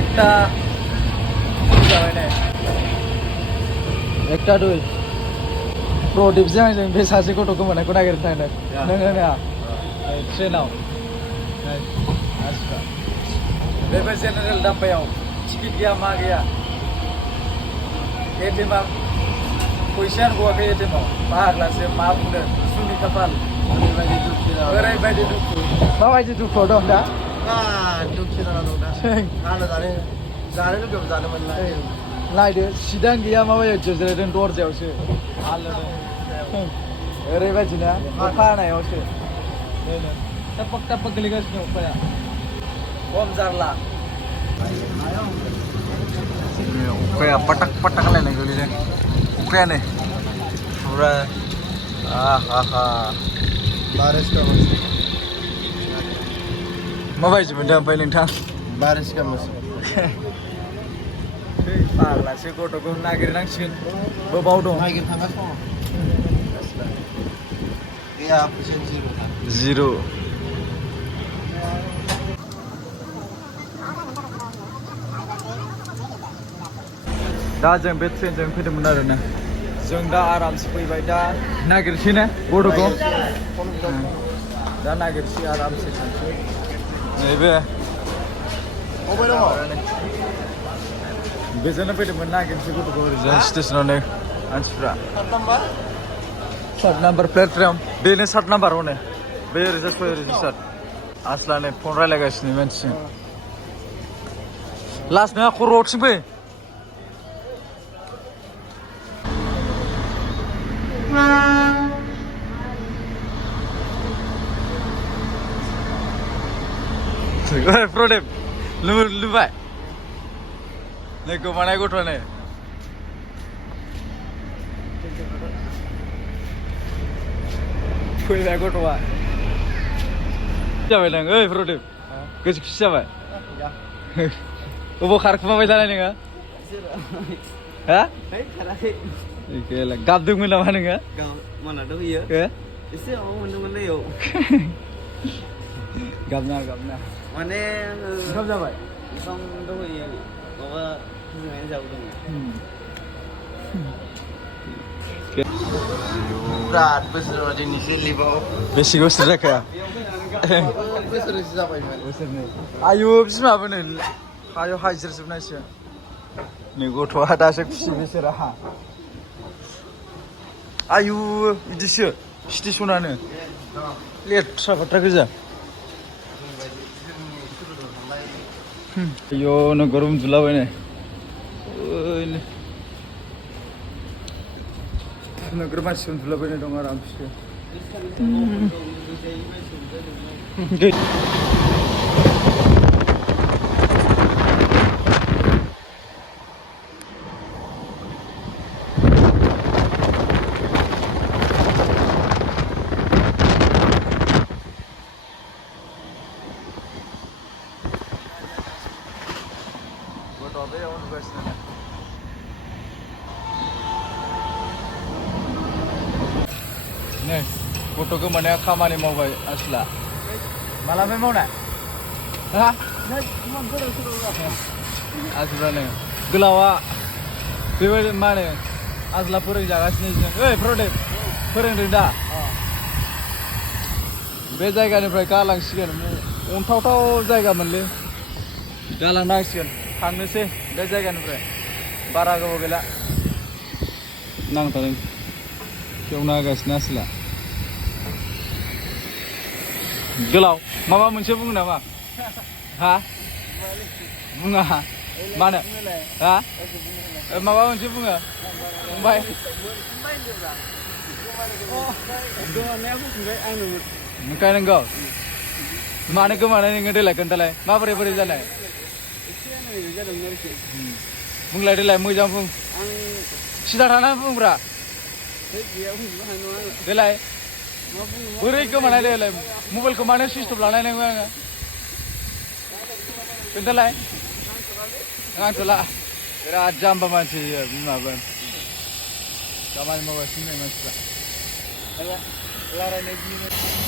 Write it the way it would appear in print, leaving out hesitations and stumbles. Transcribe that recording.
একটা একটা দুই प्रदीपजों आंजों बे सासे गथ'खौ मोननायखौ नागिरनो थांदों नोङो ना ट्रेनाव मानसिफ्रा बे जेनेरेल डाब्बायाव टिकेट गैया मा गैया एटिएमआ फैसायानो गवाखै एटिएमआव फाग्लासो मा बुंदों सुनि खाफाल ओरैबायदि दुखु माबायदि दुखुआव दं दा दुखु जाना दं दा आंनो जानो लुगैबाबो जानो मोनला नायदो सिदां गैया माबायाव जिरायदों दरजायावसो ओरैबायदिना अखा हानायावसो टापक टापक गोलैगासिनो अखाया खम जारला अखाया पटक पटक लायनाय गोलैदों अखायानो फुरा आहा बारिश का माबायदि मोनदों ओमफ्राय नोंथां बारिश का मौसम फाग्लासो गथ'खौ नागिरनांसिगोन बबाव दं नागिरखागासिनो दङ गैया फैसायानो जिर' जिर' दा जों बे ट्रेनजों फैदोंमोन आरोना जों दा आरामसे फैबाय दा नागिरसै ना गथ'खौ दा नागिरसै आरामसे थांसै नैबे बेजोंनो फैदोंमोन नागिरसै गथ'खौ ओरैजाय स्टेसनावनो मानसिफ्रा सात नाम्बार प्लेटफर्म बेनो सात नाम्बार हनै बे ओरैजाय सय ओरैजाय सात आसलानो फन रायलायगासिनो मानसिजों लास नङा खर'आवथिं फै प्रदीप लुबाय नै गोमानाय गथ'नो फैबाय गथ'आ जाबाय नों ओइ प्रदीप गोसो खुसि जाबाय अबाव खारखुमाबाय थानाय नोङो हा गाबदोंमोन नामा नोङो मोनाथ' होयो एसे माबा मोनदोंमोनलै औ गाबना माने ओंखाम जाबाय ओंखाम दंहैयो माबा मोजाङै जाबोदोंमोन बिराद बोसोराव दिनैसो लिभाव बेसे बोसोर जाखो बोसोरसो जाबायमोन बोसोरनै आयु बिमाबो नै हायाव हायज्रिजोबनायसो नै गथ'आ दासो खुसि बेसोरा आयु बिदिसो स्टेसनानो लेथ्रा फाथ्रा गोजा आयौ नोगोर उन्दुलाबायनाय नोगोर मानसि उन्दुलाबायनाय दं आरामसे नै गथ' गोमानाया खामानि मावबाय आसला मालाबा मावनाय हा आसलानो गोलावा बेबायदि मा होनो आजला फोरोंजागासिनो जों ओइ प्रदीप फोरोंदों दा बे जायगानिफ्राय गालांसिगोन अन्थावथाव जायगामोनलै गालांनांसिगोन थांनोसै बे जायगानिफ्राय बारा गोबाव गैला नांथादों खेवना होगासिनो आसला गोलाव माबा मोनसे बुङो नामा हा बुङा मानो हा माबा मोनसे बुङो फंबाय ओंखाय नंगौ मानो गोमानाय नोङो देलाय खोन्थालाय माबोरै बोरै जानाय बुंलाय देलाय मोजां बुं सिदा थानानै बुंब्रा देलाय बोरै गोमानाय देलाय मबाइलखौ मानो सुइच अफ लानाय नोङो आङो खोन्थालाय आंथ'ला बिराद जाम्बा मानसि बिमाबो खामानि मावगासिनो मानसिफ्रा रायलायनाय